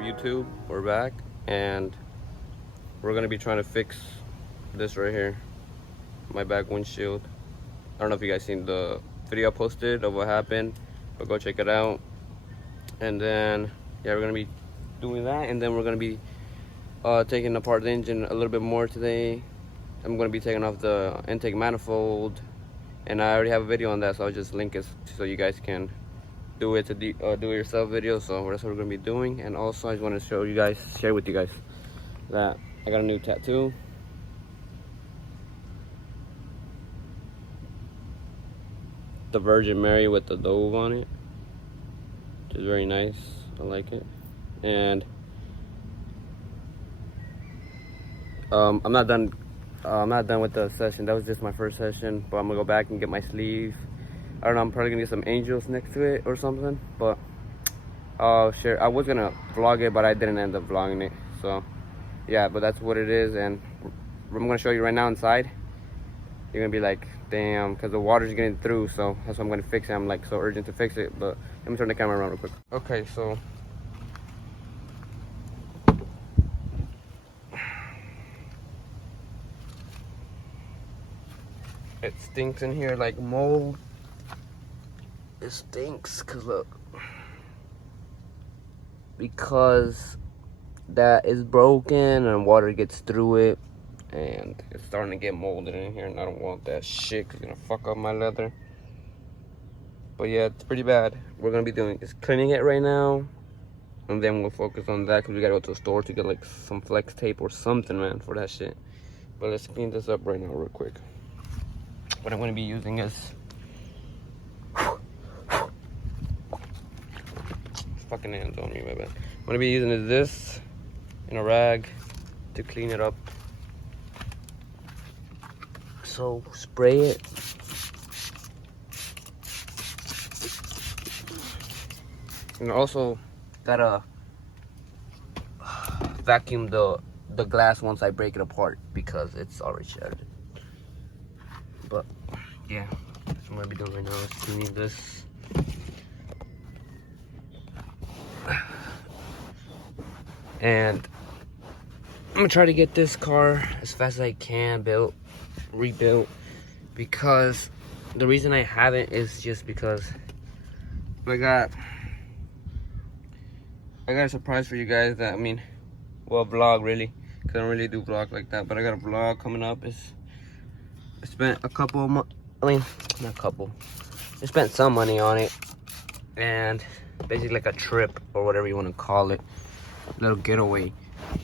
YouTube? We're back, and we're gonna be trying to fix this right here, my back windshield. I don't know if you guys seen the video I posted of what happened, but go check it out. And then yeah, we're gonna be doing that, and then we're gonna be taking apart the engine a little bit more today. I'm gonna be taking off the intake manifold, and I already have a video on that, so I'll just link it so you guys can do it do it yourself video. So that's what we're gonna be doing. And also I just want to share with you guys that I got a new tattoo. The Virgin Mary with the dove on it, which is very nice. I like it. And I'm not done with the session. That was just my first session, but I'm gonna go back and get my sleeve. I don't know, I'm probably gonna get some angels next to it or something, but I'll share. I was gonna vlog it, but I didn't end up vlogging it. So yeah, but that's what it is. And I'm gonna show you right now inside. You're gonna be like, damn, because the water's getting through, so that's what I'm gonna fix it. I'm like so urgent to fix it, but let me turn the camera around real quick. Okay, so it stinks in here like mold. It stinks because look, because that is broken and water gets through it, and it's starting to get molded in here, and I don't want that shit because it's gonna fuck up my leather. But yeah, it's pretty bad. We're gonna be doing is cleaning it right now, and then we'll focus on that because we gotta go to the store to get like some flex tape or something, man, for that shit. But let's clean this up right now real quick. What I'm gonna be using is fucking hands on me, my bad. I'm gonna be using this in a rag to clean it up. So spray it. And also gotta vacuum the glass once I break it apart because it's already shattered. But yeah, that's what I'm gonna be doing right now, is cleaning this. And I'm gonna try to get this car as fast as I can rebuilt, because the reason I haven't is just because I got a surprise for you guys. That, I mean, well, vlog really, because I don't really do vlog like that, but I got a vlog coming up. I spent a couple of not a couple, I spent some money on it, and basically like a trip or whatever you want to call it, little getaway.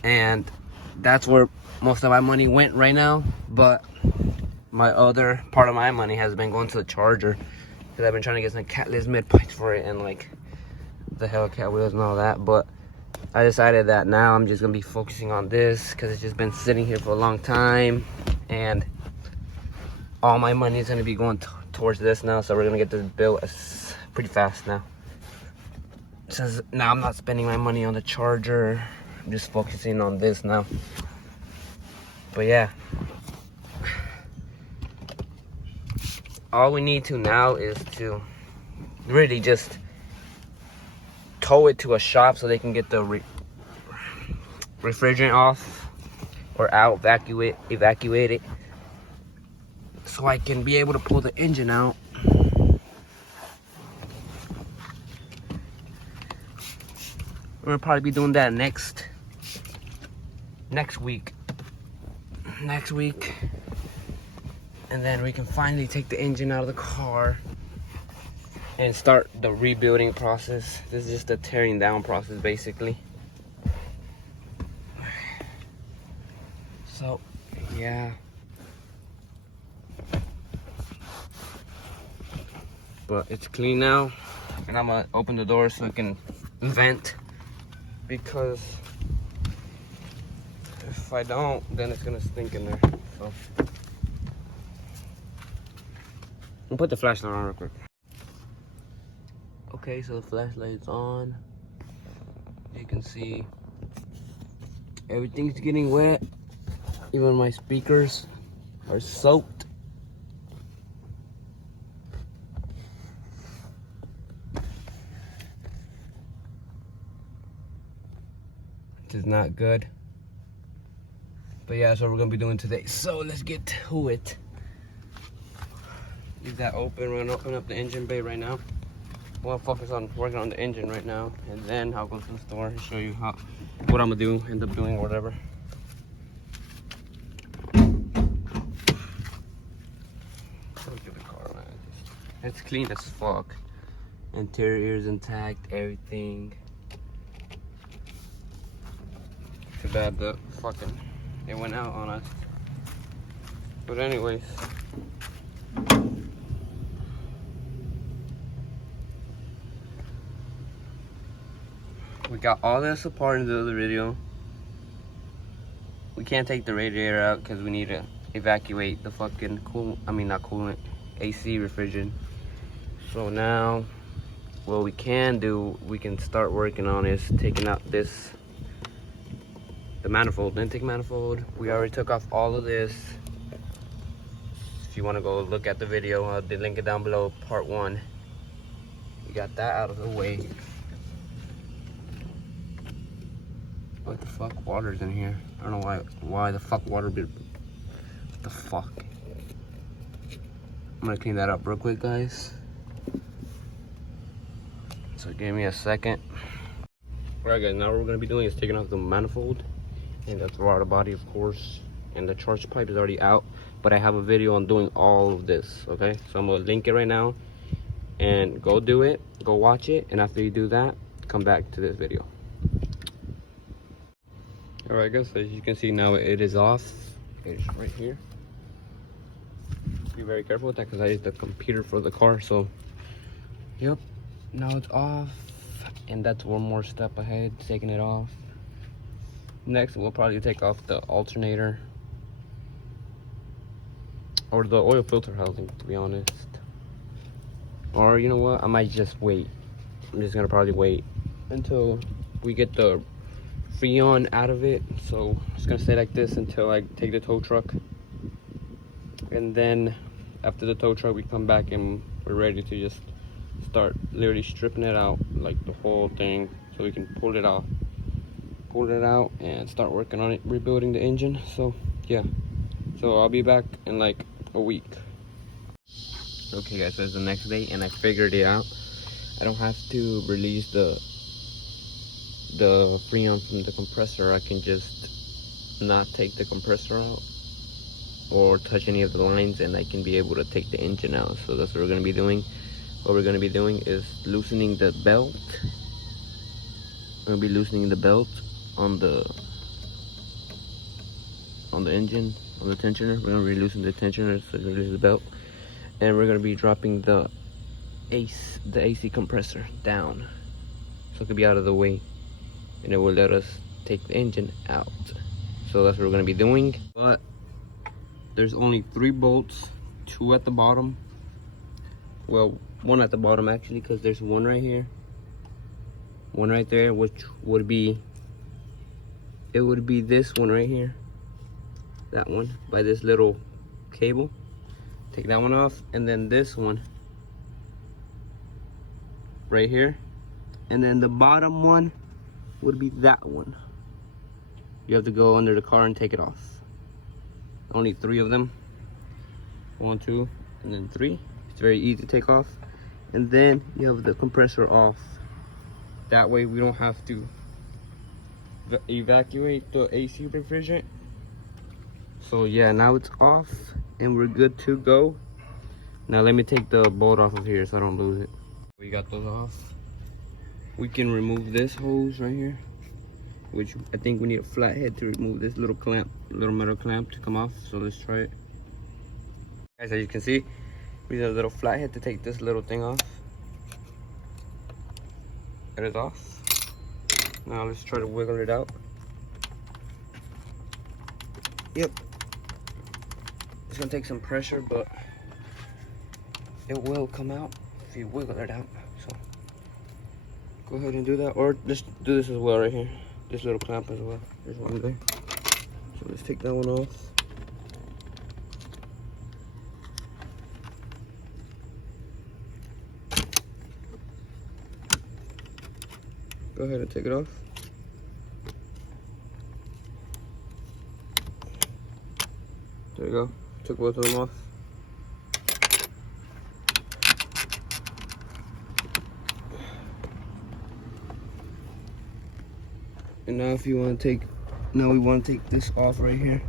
And that's where most of my money went right now. But my other part of my money has been going to the charger, because I've been trying to get some catless mid pipes for it, and like the Hellcat wheels and all that. But I decided that now I'm just gonna be focusing on this because it's just been sitting here for a long time, and all my money is gonna be going towards this now. So we're gonna get this built pretty fast now, since now I'm not spending my money on the charger. I'm just focusing on this now. But yeah, all we need to now is to really just tow it to a shop so they can get the refrigerant off or out, evacuate it, so I can be able to pull the engine out. We're gonna probably be doing that next week, and then we can finally take the engine out of the car and start the rebuilding process. This is just the tearing down process, basically. So yeah, but it's clean now, and I'm gonna open the door so it can vent, because if I don't, then it's gonna stink in there. So I'll put the flashlight on real quick. Okay, so the flashlight's on. You can see everything's getting wet. Even my speakers are soaked. is not good. But yeah, that's what we're gonna be doing today. So let's get to it. Leave that open. We're gonna open up the engine bay right now. We'll focus on working on the engine right now, and then I'll go to the store and show you what I'm gonna do, end up doing, or whatever. Look at the car, man. It's clean as fuck. Interior is intact, everything. Too bad the fucking it went out on us. But anyways. We got all this apart in the other video. We can't take the radiator out because we need to evacuate the fucking AC refrigerant. So now what we can do, we can start working on is taking out the manifold, intake manifold. We already took off all of this. If you want to go look at the video, I'll link it down below, part 1. We got that out of the way. What the fuck? Water's in here. I don't know why the fuck water be. What the fuck? I'm gonna clean that up real quick, guys. So give me a second. Alright guys, now what we're gonna be doing is taking off the manifold and the throttle body, of course, and the charge pipe is already out, but I have a video on doing all of this. Okay, so I'm gonna link it right now and go do it, go watch it, and after you do that, come back to this video. Alright guys, so as you can see now it is off. It's right here. Be very careful with that because I use the computer for the car. So yep, now it's off, and that's one more step ahead, taking it off. Next we'll probably take off the alternator or the oil filter housing, to be honest. Or you know what, I might just wait. I'm just gonna probably wait until we get the Freon out of it. So it's gonna stay like this until I take the tow truck, and then after the tow truck we come back and we're ready to just start literally stripping it out, like the whole thing, so we can pull it out and start working on it, rebuilding the engine. So yeah, so I'll be back in like a week. Okay guys, so it's the next day and I figured it out. I don't have to release the Freon from the compressor. I can just not take the compressor out or touch any of the lines, and I can be able to take the engine out. So that's what we're going to be doing. What we're going to be doing is loosening the belt. I'm going to be loosening the belt on the engine, on the tensioner. We're going to be loosening the tensioner so release the belt, and we're going to be dropping the AC compressor down so it could be out of the way, and it will let us take the engine out. So that's what we're going to be doing. But there's only 3 bolts, 2 at the bottom. Well, 1 at the bottom actually, because there's 1 right here, 1 right there, which would be, it would be this one right here, that one by this little cable. Take that one off, and then this one right here, and then the bottom one would be that one. You have to go under the car and take it off. Only 3 of them. 1, 2, and then 3. It's very easy to take off. And then you have the compressor off. That way we don't have to evacuate the AC refrigerant. So yeah, now it's off and we're good to go. Now let me take the bolt off of here so I don't lose it. We got those off. We can remove this hose right here, which I think we need a flat head to remove this little clamp, little metal clamp to come off. So let's try it. Guys, as you can see, we need a little flat head to take this little thing off. It is off. Now let's try to wiggle it out. Yep. It's gonna take some pressure, but it will come out if you wiggle it out. So go ahead and do that, or just do this as well right here. This little clamp as well. There's one there. So let's take that one off. Go ahead and take it off. There you go. Took both of them off. And now if you want to take, now we want to take this off right here.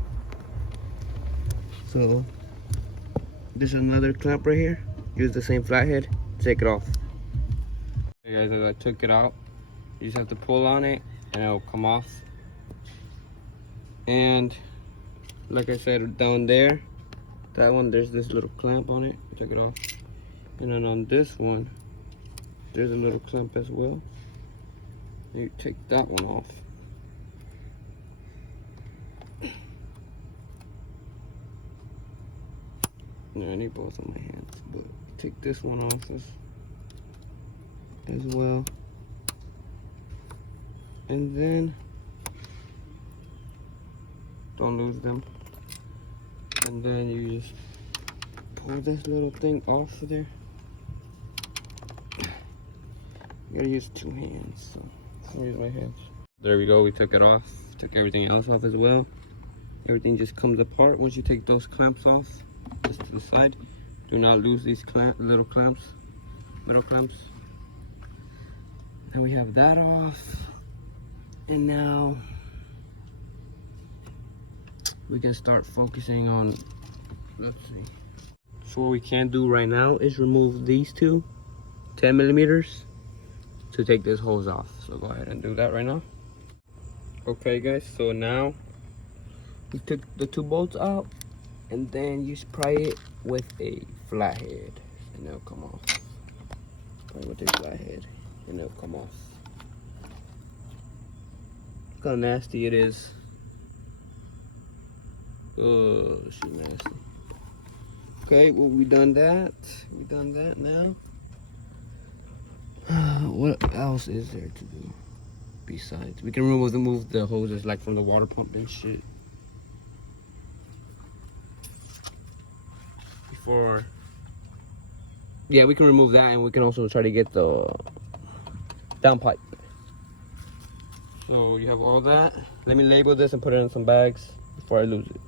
So there's another clamp right here. Use the same flathead, take it off. Okay guys, as I took it out, you just have to pull on it and it'll come off. And like I said, down there, that one, there's this little clamp on it. I took it off. And then on this one, there's a little clamp as well. You take that one off. No, I need both on my hands, but take this one off as well. And then don't lose them. And then you just pull this little thing off of there. You gotta use 2 hands, so I'll use my hands. There we go, we took it off. Took everything else off as well. Everything just comes apart once you take those clamps off. Just to the side. Do not lose these little clamps, middle clamps. And we have that off. And now we can start focusing on, let's see. So what we can do right now is remove these two 10 millimeters to take this hose off. So go ahead and do that right now. Okay guys, so now we took the 2 bolts out, and then you spray it with a flathead and it'll come off. Spray with a flathead and it'll come off. Look how nasty it is. Oh, she's nasty. Okay, well, we done that. We done that now. What else is there to do besides? We can remove the hoses like from the water pump and shit. Yeah, we can remove that, and we can also try to get the downpipe. So you have all that. Let me label this and put it in some bags before I lose it.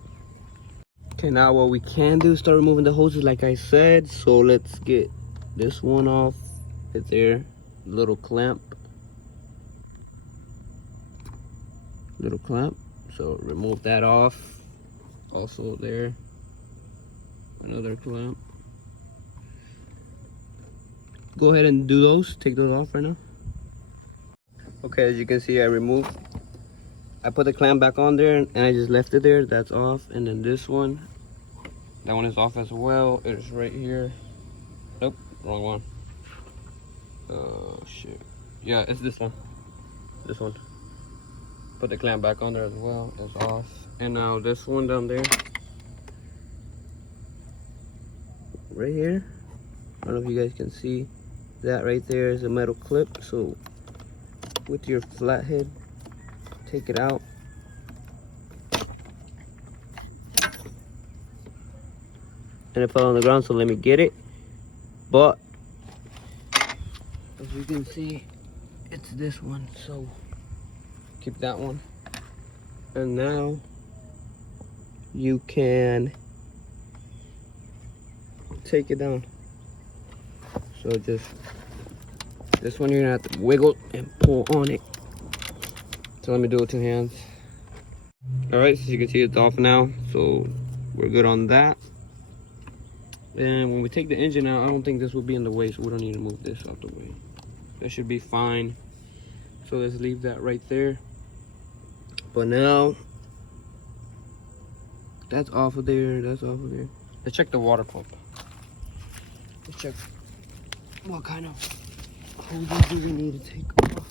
Okay, now what we can do is start removing the hoses like I said. So let's get this one off. It's there, little clamp. Little clamp. So remove that off. Also there, another clamp. Go ahead and do those, take those off right now. Okay, as you can see, I put the clamp back on there and I just left it there. That's off. And then this one, that one is off as well. It's right here. Nope, wrong one. Oh shit. Yeah, it's this one. This one. Put the clamp back on there as well. It's off. And now this one down there, right here, I don't know if you guys can see that. Right there is a metal clip. So with your flathead, take it out. And it fell on the ground, so let me get it. But as you can see, it's this one, so keep that one. And now you can take it down. So just this one, you're gonna have to wiggle and pull on it. So let me do it with 2 hands. All right, so you can see it's off now, so we're good on that. And when we take the engine out, I don't think this will be in the way, so we don't need to move this out the way. That should be fine. So let's leave that right there. But now that's off of there, that's off of there. Let's check the water pump. Let's check what kind of hoses do we need to take off.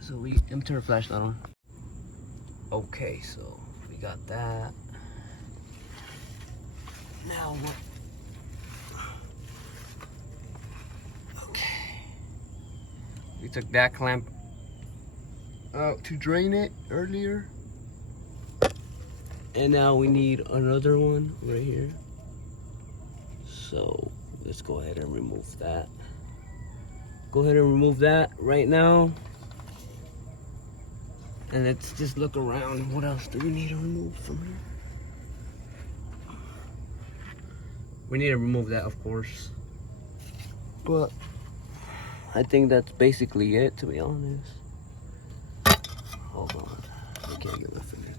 So let me turn the flashlight on. Okay, so we got that. Now what? Okay. We took that clamp out to drain it earlier. And now we need another one right here. So let's go ahead and remove that. Go ahead and remove that right now. And let's just look around. What else do we need to remove from here? We need to remove that, of course. But I think that's basically it, to be honest. Hold on. I can't get enough of this.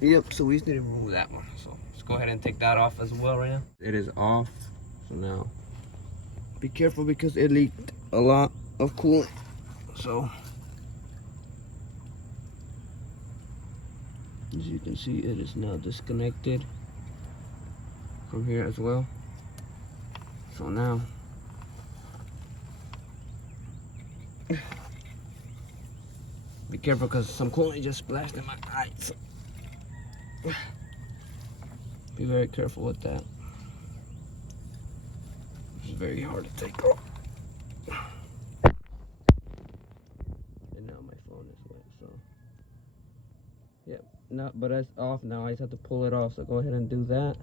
Yep, so we just need to remove that one. So let's go ahead and take that off as well right now. It is off. So now be careful because it leaked a lot of coolant. So as you can see, it is now disconnected from here as well. So now be careful because some coolant just splashed in my eyes. Be very careful with that. It's very hard to take off. And now my phone is wet, so yeah, no, but it's off now. I just have to pull it off, so go ahead and do that.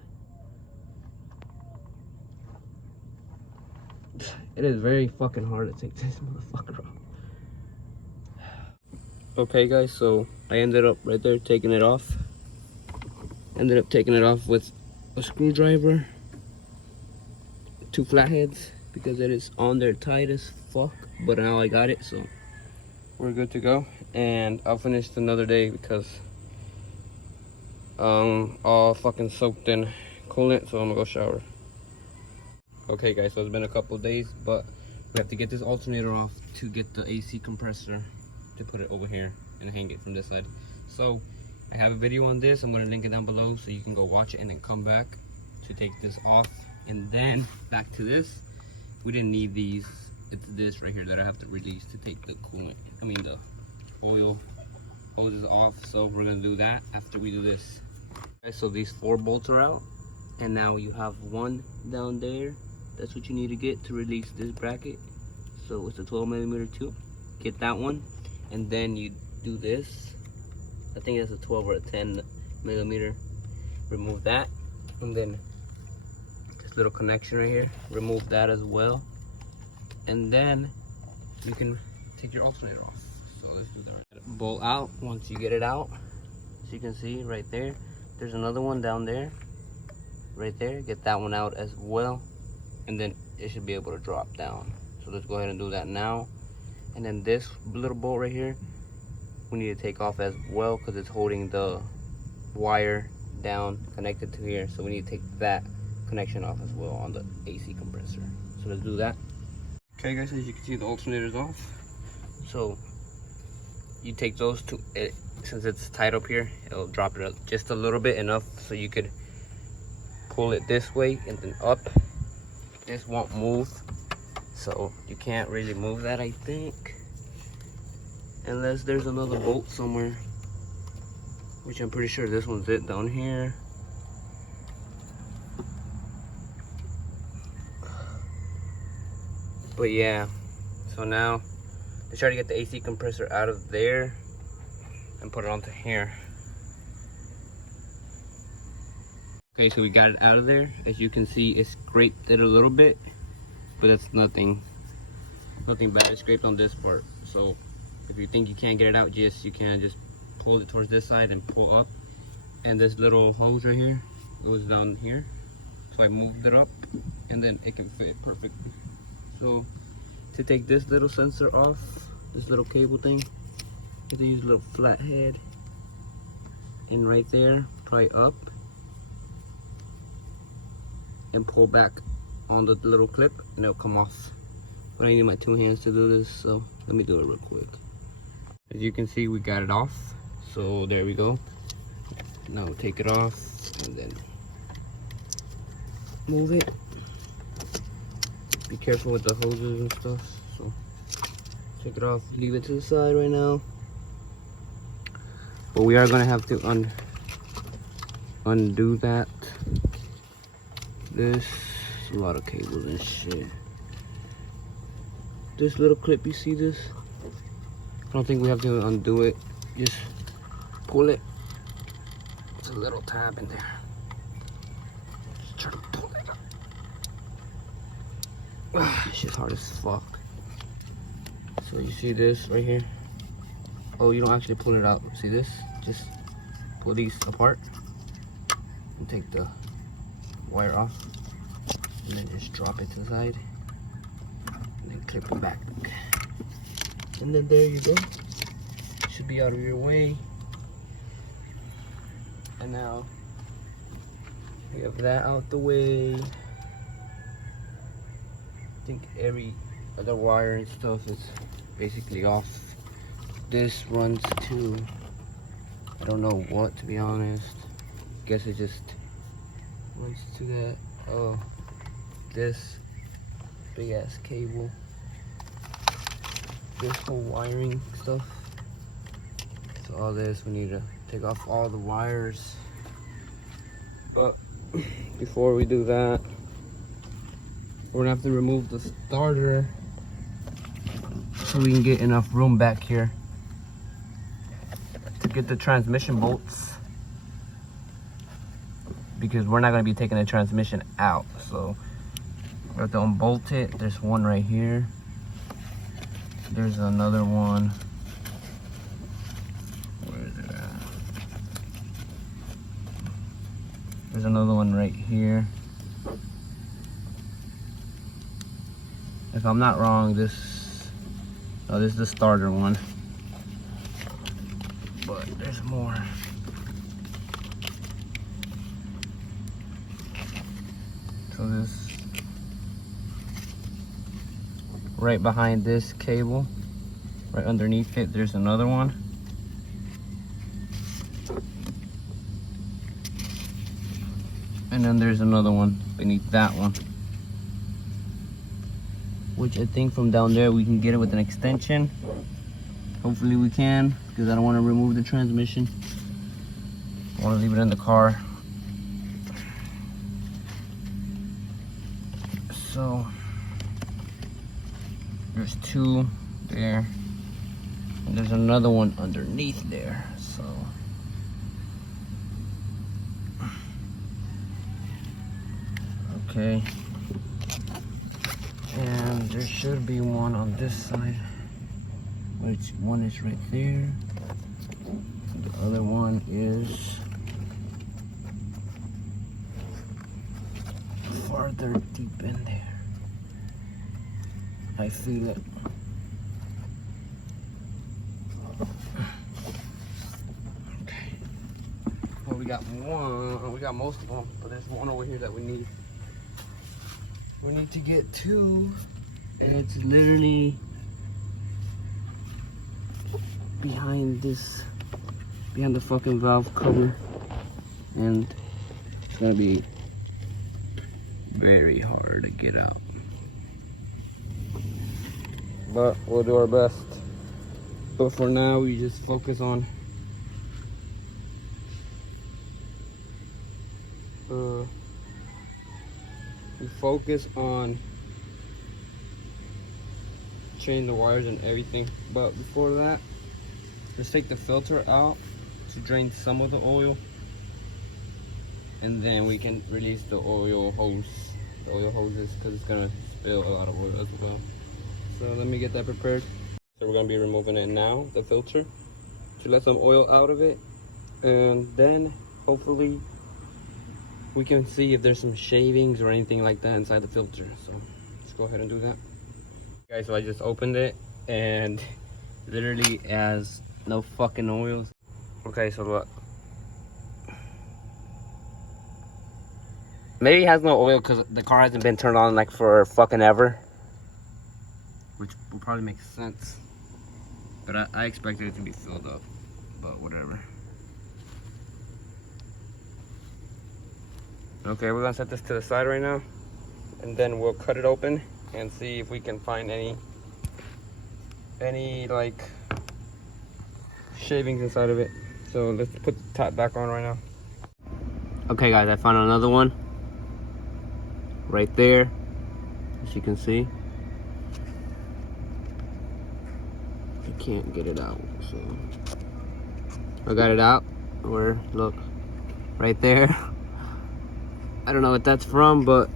It is very fucking hard to take this motherfucker off. Okay guys, so I ended up right there taking it off. Ended up taking it off with a screwdriver, 2 flatheads, because it is on there tight as fuck. But now I got it, so we're good to go. And I'll finish another day because all fucking soaked in coolant, so I'm gonna go shower. Okay guys, so it's been a couple of days, but we have to get this alternator off to get the AC compressor to put it over here and hang it from this side. So I have a video on this. I'm going to link it down below so you can go watch it and then come back to take this off. And then back to this. We didn't need these. It's this right here that I have to release to take the coolant, the oil hoses off. So we're going to do that after we do this. Okay, so these 4 bolts are out, and now you have one down there. That's what you need to get to release this bracket. So it's a 12mm tube. Get that one, and then you do this. I think it's a 12 or a 10mm. Remove that, and then this little connection right here, remove that as well, and then you can take your alternator off. So let's do that. Bolt out. Once you get it out, as you can see right there, there's another one down there, right there. Get that one out as well, and then it should be able to drop down. So let's go ahead and do that now. And then this little bolt right here, we need to take off as well because it's holding the wire down connected to here. So we need to take that connection off as well on the AC compressor. So let's do that. Okay guys, as you can see, the alternator's off. So you take those two, since it's tight up here, it'll drop it up just a little bit, enough so you could pull it this way and then up. This won't move, so you can't really move that, I think, unless there's another bolt somewhere, which I'm pretty sure this one's it down here. But yeah, so now let's try to get the AC compressor out of there and put it onto here. Okay, so we got it out of there. As you can see, it scraped it a little bit, but that's nothing bad. It scraped on this part. So if you think you can't get it out, you can just pull it towards this side and pull up. And this little hose right here goes down here. So I moved it up, and then it can fit perfectly. So to take this little sensor off, this little cable thing, you have to use a little flathead, and right there, pry up and pull back on the little clip, and it'll come off. But I need my 2 hands to do this, so let me do it real quick. As you can see, we got it off. So there we go. Now we'll take it off and then move it. Be careful with the hoses and stuff. So take it off, leave it to the side right now. But we are gonna have to undo that. This is a lot of cables and shit. This little clip, you see this? I don't think we have to undo it. Just pull it. It's a little tab in there. Just try to pull it up. Shit's hard as fuck. So you see this right here? Oh, you don't actually pull it out. See this? Just pull these apart and take the wire off, and then just drop it to the side, and then clip it back. And then there you go. Should be out of your way. And now we have that out the way. I think every other wire and stuff is basically off. This runs to, I don't know what, to be honest. Guess it just runs to that. Oh, this big ass cable. This whole wiring stuff. So all this, we need to take off all the wires. But before we do that, we're gonna have to remove the starter so we can get enough room back here to get the transmission bolts, because we're not gonna be taking the transmission out. So we have to unbolt it. There's one right here. There's another one. Where is it at? There's another one right here. If I'm not wrong, this is the starter one. But there's more. So this, right behind this cable, right underneath it, there's another one. And then there's another one beneath that one, which I think from down there we can get it with an extension. Hopefully we can, because I don't want to remove the transmission. I want to leave it in the car. So there's two there, and there's another one underneath there. So okay, and there should be one on this side, which one is right there. The other one is farther deep in there. I feel it. Okay. Well, we got one. We got most of them, but there's one over here that we need. We need to get two, and it's literally behind this, behind the fucking valve cover, and it's gonna be very hard to get out. But we'll do our best. But for now, we just focus on changing the wires and everything. But before that, let's take the filter out to drain some of the oil, and then we can release the oil hoses, because it's gonna spill a lot of oil as well. So let me get that prepared. So we're gonna be removing it now, the filter, to let some oil out of it, and then hopefully we can see if there's some shavings or anything like that inside the filter. So let's go ahead and do that. Guys, so I just opened it and literally has no fucking oils. Okay, so look. Maybe it has no oil because the car hasn't been turned on like for fucking ever, which will probably make sense. But I expected it to be filled up, but whatever. Okay, we're gonna set this to the side right now, and then we'll cut it open and see if we can find any like shavings inside of it. So let's put the top back on right now. Okay guys, I found another one right there, as you can see. I can't get it out, so I got it out. Where, look, right there. I don't know what that's from, but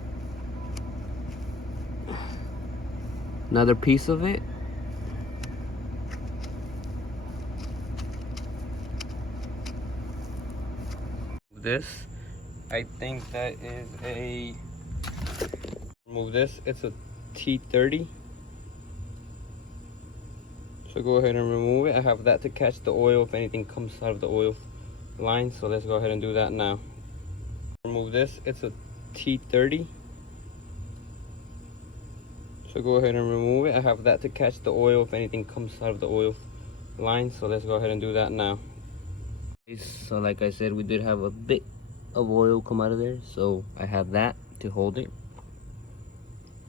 another piece of it. this. I think that is a, remove this, it's a T30. So go ahead and remove it. I have that to catch the oil if anything comes out of the oil line. So let's go ahead and do that now. Remove this, it's a T30. So go ahead and remove it. I have that to catch the oil if anything comes out of the oil line. So let's go ahead and do that now. So like I said, we did have a bit of oil come out of there, so I have that to hold it.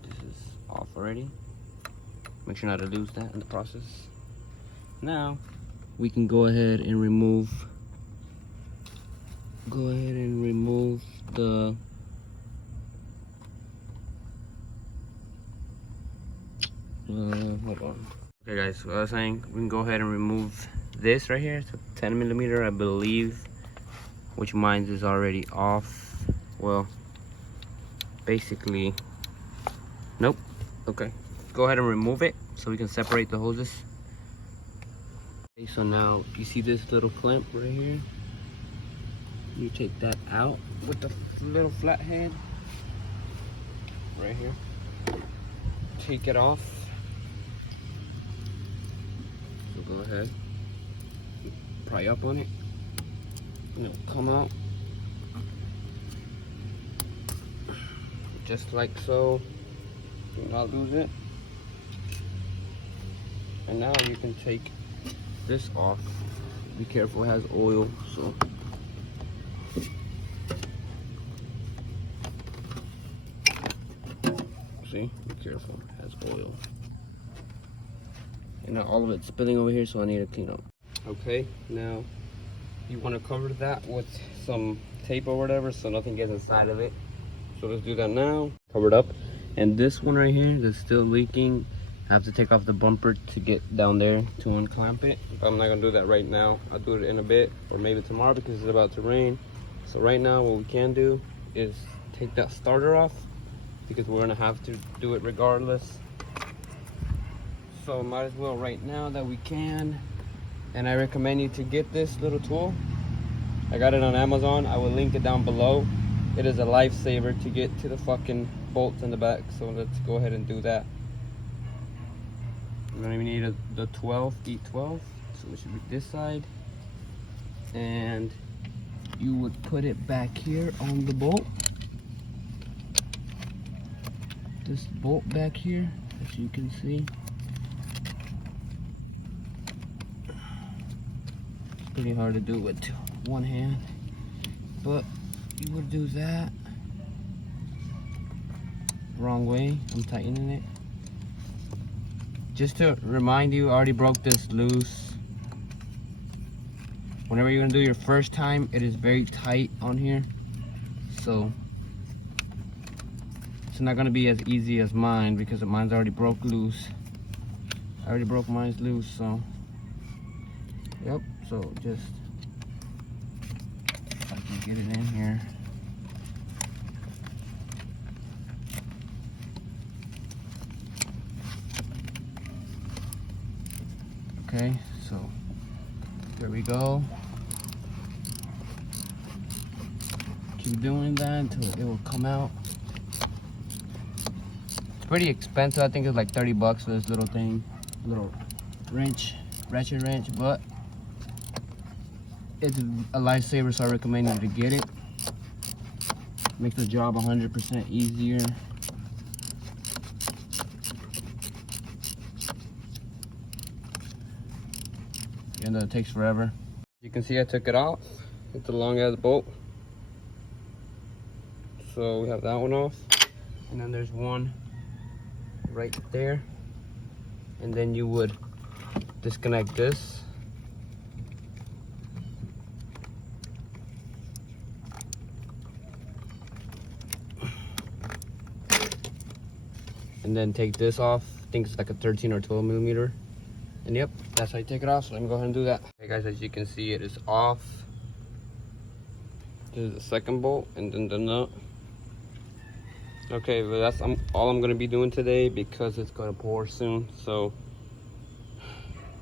This is off already. Make sure not to lose that in the process. Now we can go ahead and remove the hold on. Okay guys, so I was saying we can go ahead and remove this right here. It's a 10mm, I believe, which mine is already off. Well, basically, nope. Okay, go ahead and remove it so we can separate the hoses. Okay, so now you see this little clamp right here. You take that out with the little flat head right here. Take it off. So go ahead, pry up on it, and it'll come out just like so. Do not lose it. And now you can take this off. Be careful, it has oil, so see, be careful, it has oil. And now all of it's spilling over here, so I need to clean up. Okay, now you want to cover that with some tape or whatever so nothing gets inside of it. So let's do that now. Cover it up. And this one right here that's still leaking, I have to take off the bumper to get down there to unclamp it. But I'm not gonna do that right now. I'll do it in a bit, or maybe tomorrow because it's about to rain. So right now what we can do is take that starter off because we're gonna have to do it regardless. So might as well right now that we can. And I recommend you to get this little tool. I got it on Amazon. I will link it down below. It is a lifesaver to get to the fucking bolts in the back. So let's go ahead and do that. We're gonna need the 12, E12. So it should be this side. And you would put it back here on the bolt. This bolt back here, as you can see. It's pretty hard to do with one hand, but you would do that. Wrong way, I'm tightening it. Just to remind you, I already broke this loose. Whenever you're gonna do your first time, it is very tight on here. So it's not gonna be as easy as mine because mine's already broke loose. I already broke mine loose, so yep. So just if I can get it in here. Okay, so there we go. Keep doing that until it will come out. It's pretty expensive. I think it's like 30 bucks for this little thing, little wrench, ratchet wrench, but it's a lifesaver, so I recommend you to get it. Makes the job 100% easier. Even though it takes forever. You can see I took it off. It's a long ass bolt. So we have that one off. And then there's one right there. And then you would disconnect this. And then take this off. I think it's like a 13 or 12 millimeter. And yep, that's how you take it off. So let me go ahead and do that. Okay guys, as you can see, it is off. This is the second bolt and then the nut. Okay, but that's all I'm gonna be doing today because it's gonna pour soon. So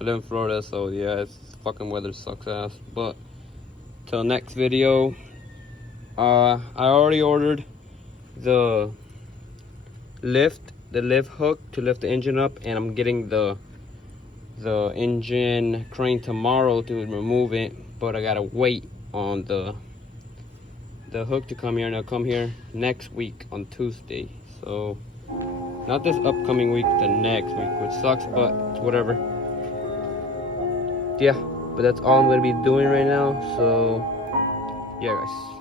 I live in Florida, so yeah, it's fucking weather sucks ass. But till next video, I already ordered the lift hook to lift the engine up, and I'm getting the engine crane tomorrow to remove it, but I gotta wait on the hook to come here, and it'll come here next week on Tuesday. So not this upcoming week, the next week, which sucks, but it's whatever. Yeah, but that's all I'm gonna be doing right now. So yeah, guys.